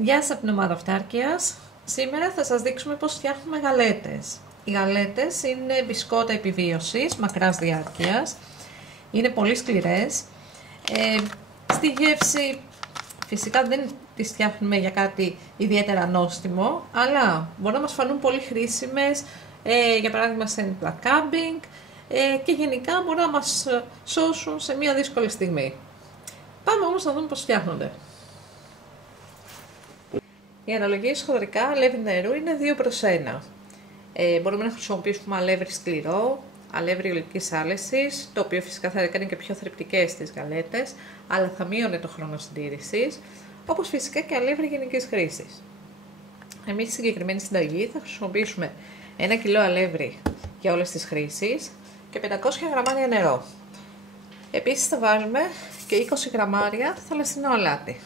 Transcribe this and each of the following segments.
Γεια σας από την ομάδα Αυτάρκειας. Σήμερα θα σας δείξουμε πώς φτιάχνουμε γαλέτες. Οι γαλέτες είναι μπισκότα επιβίωσης, μακράς διάρκειας. Είναι πολύ σκληρές. Στη γεύση φυσικά δεν τις φτιάχνουμε για κάτι ιδιαίτερα νόστιμο, αλλά μπορούν να μας φανούν πολύ χρήσιμες, για παράδειγμα σε ένα κάμπινγκ, και γενικά μπορούν να μας σώσουν σε μια δύσκολη στιγμή. Πάμε όμως να δούμε πώς φτιάχνονται. Η αναλογία ισχυδρικά αλεύρι νερού είναι 2:1. Μπορούμε να χρησιμοποιήσουμε αλεύρι σκληρό, αλεύρι ολικής άλεσης, το οποίο φυσικά θα έκανε και πιο θρεπτικές τις γαλέτες, αλλά θα μείωνε το χρόνο συντήρησης, όπως φυσικά και αλεύρι γενικής χρήσης. Εμείς στη συγκεκριμένη συνταγή θα χρησιμοποιήσουμε 1 κιλό αλεύρι για όλες τις χρήσεις και 500 γραμμάρια νερό. Επίσης θα βάλουμε και 20 γραμμάρια θαλασσινό αλάτι.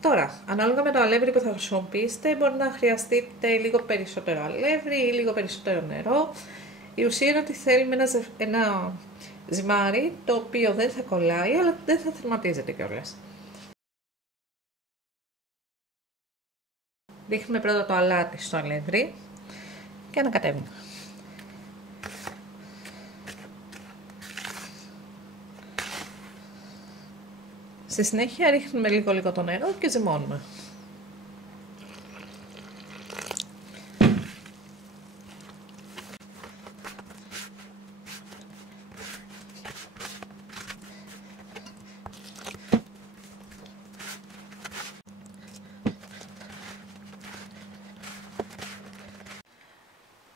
Τώρα, ανάλογα με το αλεύρι που θα χρησιμοποιήσετε, μπορεί να χρειαστείτε λίγο περισσότερο αλεύρι ή λίγο περισσότερο νερό. Η ουσία είναι ότι θέλουμε ένα ζυμάρι το οποίο δεν θα κολλάει, αλλά δεν θα θερματίζεται κιόλας. Ρίχνουμε πρώτα το αλάτι στο αλεύρι και ανακατεύουμε. Στη συνέχεια ρίχνουμε λίγο το νερό και ζυμώνουμε.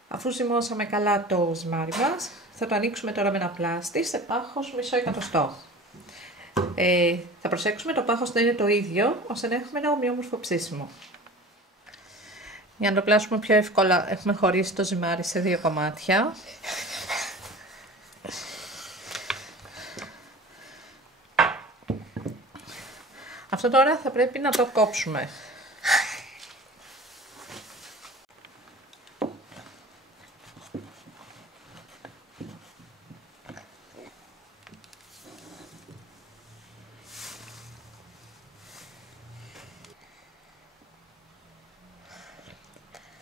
Αφού ζυμώσαμε καλά το ζυμάρι μας, θα το ανοίξουμε τώρα με ένα πλάστη σε πάχος μισό εκατοστό. Θα προσέξουμε το πάχος να είναι το ίδιο, ώστε να έχουμε ένα ομοιόμορφο ψήσιμο. Για να το πλάσουμε πιο εύκολα, έχουμε χωρίσει το ζυμάρι σε 2 κομμάτια. Αυτό τώρα θα πρέπει να το κόψουμε.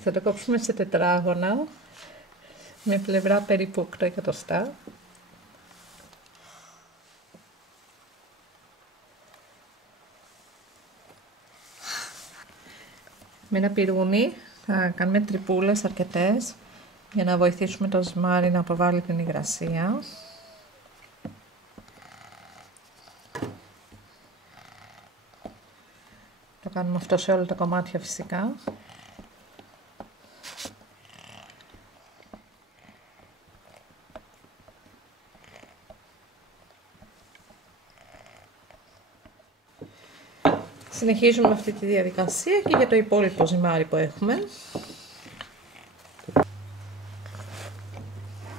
Θα το κόψουμε σε τετράγωνα, με πλευρά περίπου 8 εκατοστά. Με ένα πυρούνι θα κάνουμε τρυπούλες αρκετές, για να βοηθήσουμε το ζυμάρι να αποβάλει την υγρασία. Το κάνουμε αυτό σε όλα τα κομμάτια φυσικά. Συνεχίζουμε αυτή τη διαδικασία και για το υπόλοιπο ζυμάρι που έχουμε.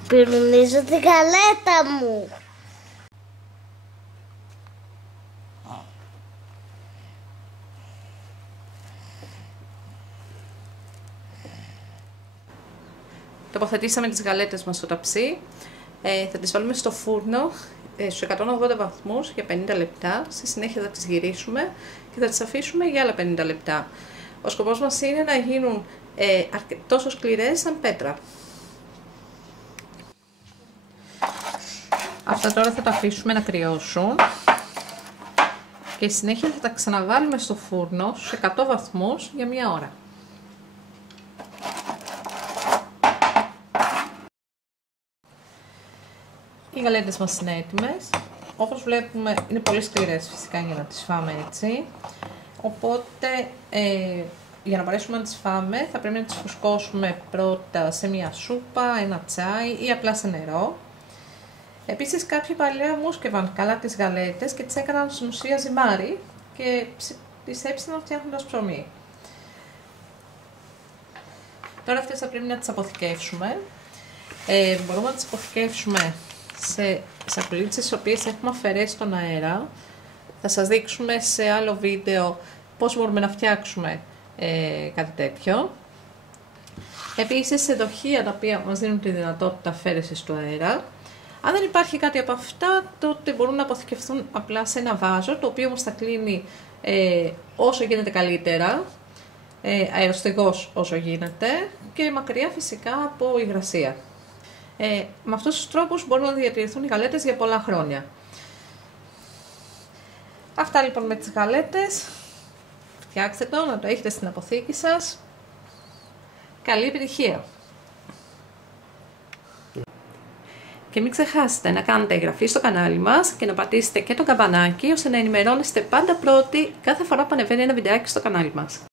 Πυρουνίζω την γαλέτα μου. Τοποθετήσαμε τις γαλέτες μας στο ταψί. Θα τις βάλουμε στο φούρνο στους 180 βαθμούς για 50 λεπτά. Στη συνέχεια θα τις γυρίσουμε και θα τις αφήσουμε για άλλα 50 λεπτά. Ο σκοπός μας είναι να γίνουν τόσο σκληρές σαν πέτρα. Αυτά τώρα θα τα αφήσουμε να κρυώσουν και στη συνέχεια θα τα ξαναβάλουμε στο φούρνο στους 100 βαθμούς για 1 ώρα. Οι γαλέτες μας είναι έτοιμες. Όπως βλέπουμε είναι πολύ σκληρές φυσικά για να τις φάμε έτσι. Οπότε για να μπορέσουμε να τις φάμε θα πρέπει να τις φουσκώσουμε πρώτα σε μια σούπα, ένα τσάι ή απλά σε νερό. Επίσης κάποιοι παλιά μούσκευαν καλά τις γαλέτες και τις έκαναν στην ουσία ζυμάρι και τις έψηναν φτιάχνοντας ψωμί. Τώρα αυτές θα πρέπει να τις αποθηκεύσουμε. Μπορούμε να τις αποθηκεύσουμε σε σακουλίτσες τις οποίες έχουμε αφαιρέσει στον αέρα. Θα σας δείξουμε σε άλλο βίντεο πώς μπορούμε να φτιάξουμε κάτι τέτοιο. Επίσης σε δοχεία τα οποία μας δίνουν τη δυνατότητα αφαίρεσης του αέρα, Αν δεν υπάρχει κάτι από αυτά, τότε μπορούν να αποθηκευτούν απλά σε ένα βάζο, το οποίο όμως θα κλείνει όσο γίνεται καλύτερα, αεροστεγός όσο γίνεται και μακριά φυσικά από υγρασία. Με αυτούς τους τρόπους μπορούν να διατηρηθούν οι γαλέτες για πολλά χρόνια. Αυτά λοιπόν με τις γαλέτες. Φτιάξτε το, να το έχετε στην αποθήκη σας. Καλή επιτυχία! Και μην ξεχάσετε να κάνετε εγγραφή στο κανάλι μας και να πατήσετε και το καμπανάκι ώστε να ενημερώνεστε πάντα πρώτοι κάθε φορά που ανεβαίνει ένα βιντεάκι στο κανάλι μας.